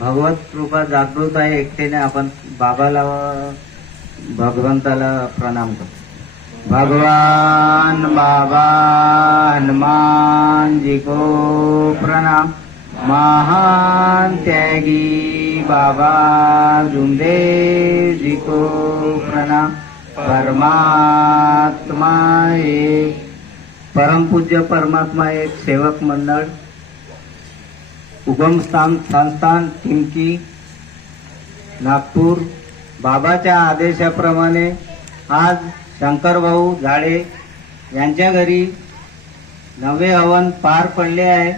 भगवत कृपा जागृत आहे एकटेने आपण बाबाला भगवंताला प्रणाम करतो. भगवान बाबा हनुमान जी को प्रणाम. महान त्यागी बाबा जुमदेव जी को प्रणाम. परमात्मा एक परमपूज्य परमात्मा एक सेवक मंडळ. उगम स्थान संस्थान टिमकी नागपूर. बाबाच्या आदेशाप्रमाणे आज शंकरभाऊ झाडे यांच्या घरी नवे हवन पार पडले आहे.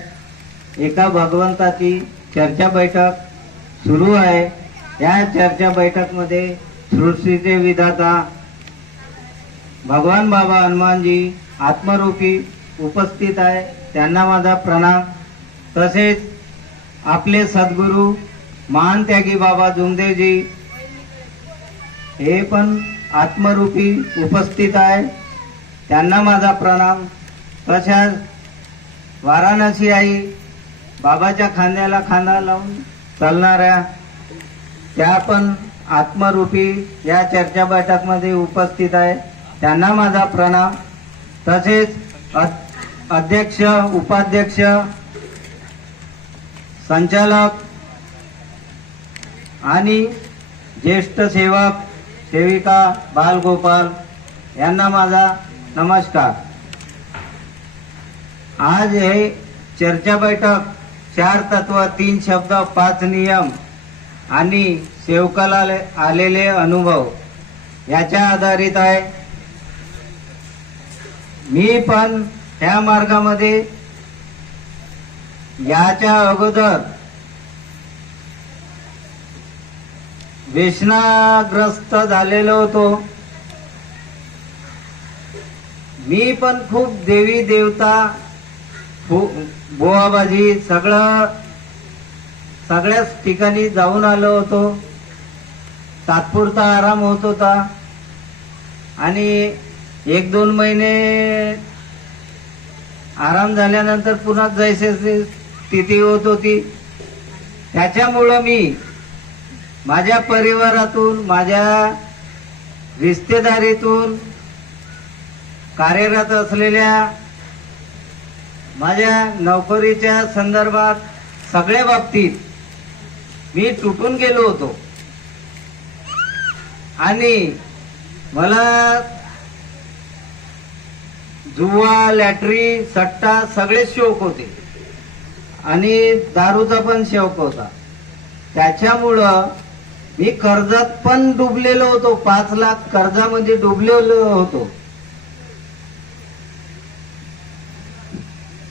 एका भगवंताची चर्चा बैठक सुरू आहे. या चर्चा बैठकमध्ये सृष्टीचे विधाता भगवान बाबा हनुमानजी आत्मरूपी उपस्थित आहे. त्यांना माझा प्रणाम. तसेच आपले सद्गुरू महान त्यागी बाबा जुमदेवजी हे पण आत्मरूपी उपस्थित आहे. त्यांना माझा प्रणाम. तशाच वाराणसी आई बाबाच्या खांद्याला खांदा लावून चालणाऱ्या त्या पण आत्मरूपी या चर्चा बैठकमध्ये उपस्थित आहे. त्यांना माझा प्रणाम. तसेच अध्यक्ष उपाध्यक्ष संचालक आणि ज्येष्ठ सेवक सेविका बालगोपाल यांना माझा नमस्कार. आज हे चर्चा बैठक चार तत्व तीन शब्द पाच नियम आणि सेवकाला आलेले अनुभव याच्या आधारित आहे. मी पण ह्या मार्गामध्ये याच्या अगोदर व्यसनाग्रस्त झालेलो होतो. मी पण खूप देवी देवता फु- बोवाबाजी सगळं सगळ्याच ठिकाणी जाऊन आलो होतो. तात्पुरता आराम होत होता. आणि एक दोन महिने आराम झाल्यानंतर पुन्हा जायचे स्थिती होत होती. त्याच्यामुळं मी माझ्या परिवारातून माझ्या रिश्तेदारीतून कार्यरत असलेल्या माझ्या नोकरीच्या संदर्भात सगळ्या बाबतीत मी तुटून गेलो होतो. आणि मला जुवा लॅटरी सट्टा सगळे शौक होते. आणि दारूचा पण शौक होता. त्याच्यामुळं मी कर्जात पण डुबलेलो होतो. पाच लाख कर्जामध्ये डुबलेलो होतो.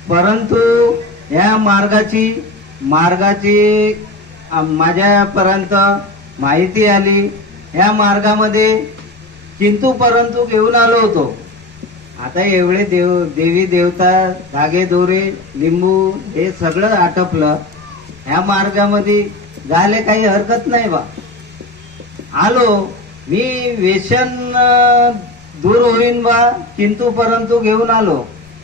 परंतु या मार्गाची मार्गाची माझ्यापर्यंत माहिती आली. या मार्गामध्ये किंतु परंतु घेऊन आलो होतो. आता एवढे देव देवी देवता धागे दोरे लिंबू हे सगळं आटपलं ह्या मार्गामध्ये झाले काही हरकत नाही बा. आलो मी व्यसन दूर होईन बा किंतु परंतु घेऊन आलो.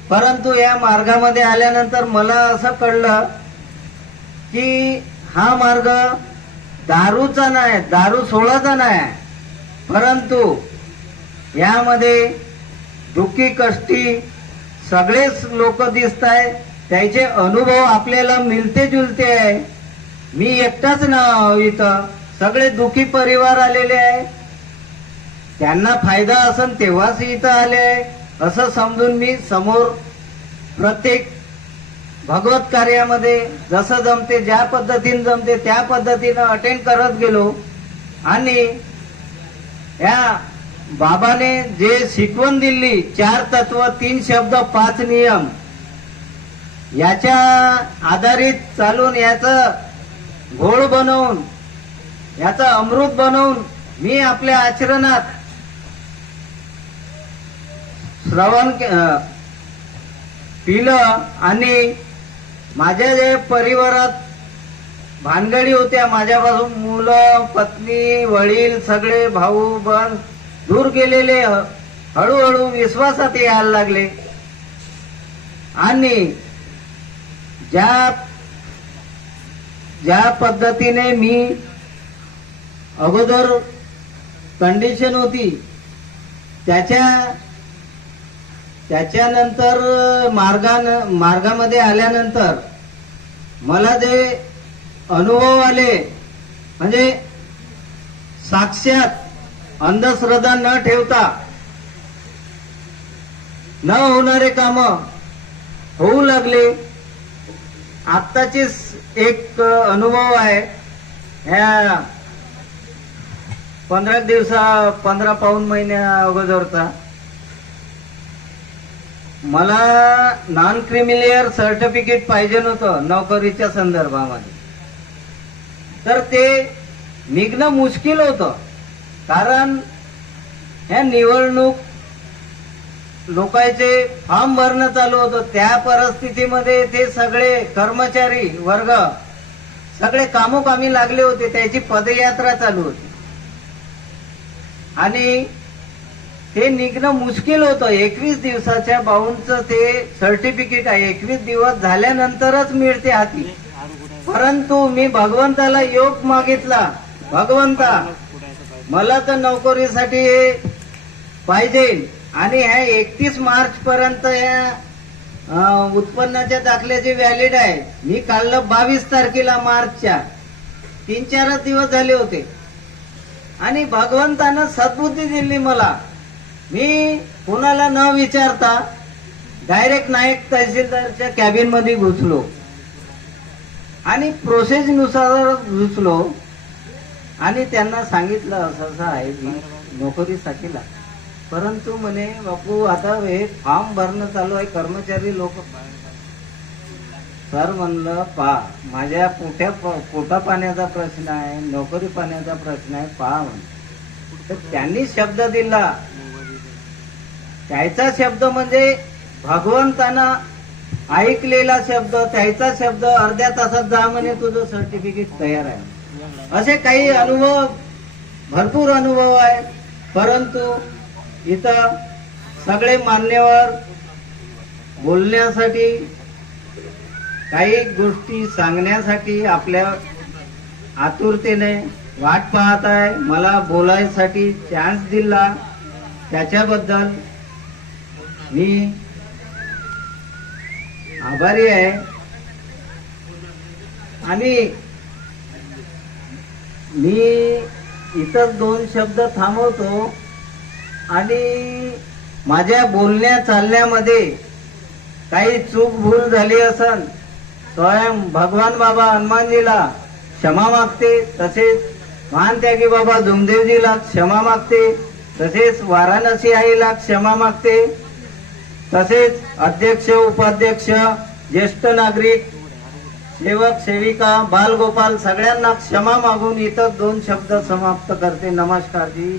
परंतु या मार्गामध्ये आल्यानंतर मला असं कळलं की हा मार्ग दारूचा नाही दारू सोळाचा नाही. परंतु यामध्ये दुःखी कष्टी सगळेच लोक दिसत आहे त्याचे अनुभव आपल्याला मिळते जुलते आहे. मी एकटाच ना इथं. सगळे दुःखी परिवार आलेले आहे. त्यांना फायदा असन तेव्हाच इथं आले आहे. असं समजून मी समोर प्रत्येक भगवत कार्यामध्ये जसं जमते ज्या पद्धतीनं जमते त्या पद्धतीनं अटेंड करत गेलो. आणि या बाबाने जे शिकवण दिली चार तत्व तीन शब्द पाच नियम याच्या आधारित चालून याचं घोळ बनवून याचं अमृत बनवून मी आपल्या आचरणात श्रवण के- पिलं आणि माझ्या जे परिवारात भानगडी होत्या माझ्यापासून मुलं पत्नी वडील सगळे भाऊ बन दूर गेलेले हळूहळू विश्वासात यायला लागले. आणि ज्या ज्या पद्धतीने मी अगोदर कंडिशन होती त्याच्या त्याच्यानंतर मार्गान मार्गामध्ये आल्यानंतर मला जे अनुभव आले म्हणजे साक्षात अंधश्रद्धा न ठेवता न होणारे काम होऊ लागले. आत्ताचीच एक अनुभव आहे. ह्या पंधरा दिवसा पंधरा पाऊन महिन्या अगोदरचा. मला नॉन क्रिमिलियर सर्टिफिकेट पाहिजे नव्हतं नोकरीच्या संदर्भामध्ये. तर ते निघणं मुश्किल होतं. कारण ह्या निवडणूक लोकांचे फॉर्म भरणं चालू होतं. त्या परिस्थितीमध्ये ते सगळे कर्मचारी वर्ग सगळे कामोकामी लागले होते. त्याची पदयात्रा चालू होती. आणि ते निघणं मुश्किल होतं. एकवीस दिवसाच्या बाऊंडचं ते सर्टिफिकेट आहे. एकवीस दिवस झाल्यानंतरच मिळते हाती. परंतु मी भगवंताला योग मागितला. भगवंता मला तर नोकरीसाठी पाहिजे. आणि ह्या एकतीस मार्च पर्यंत ह्या उत्पन्नाच्या दाखल्याची व्हॅलिड आहे. मी काढलं बावीस तारखेला मार्चच्या. तीन चारच दिवस झाले होते. आणि भगवंतानं सद्बुद्धी दिली मला. मी कोणाला न विचारता डायरेक्ट नायक तहसीलदारच्या कॅबिनमध्ये घुसलो. आणि प्रोसेसनुसार घुसलो. आणि त्यांना सांगितलं असं असं आहे मी नोकरीसाठीला परंतु म्हणे बापू आता हे फॉर्म भरणं चालू आहे कर्मचारी लोक सर म्हणलं पा माझ्या पोट्या पोटा पाण्याचा प्रश्न आहे नोकरी पाण्याचा प्रश्न आहे पहा म्हणे. तर त्यांनी शब्द दिला. त्याचा शब्द म्हणजे भगवंतानं ऐकलेला शब्द त्याचा शब्द अर्ध्या तासात जा म्हणे तुझं सर्टिफिकेट तयार आहे. असे काही अनुभव भरपूर अनुभव आहे. परंतु इथं सगळे मान्यवर बोलण्यासाठी काही गोष्टी सांगण्यासाठी आपल्या आतुरतेने वाट पाहत आहे. मला बोलायसाठी चान्स दिला. त्याच्याबद्दल मी आभारी आहे. आणि मी इतर दोन शब्द थांबवतो आणि माझ्या बोलण्या चालण्यामध्ये काही चूक भूल झाली असन स्वयं भगवान बाबा हनुमानजीला क्षमा मागते तसेच महान त्यागी बाबा धुमदेवजीला क्षमा मागते तसेच वाराणसी आईला क्षमा मागते तसेच अध्यक्ष उपाध्यक्ष ज्येष्ठ नागरिक सेवक सेविका बालगोपाल सगळ्यांना क्षमा मागून इथं दोन शब्द समाप्त करते. नमस्कार जी.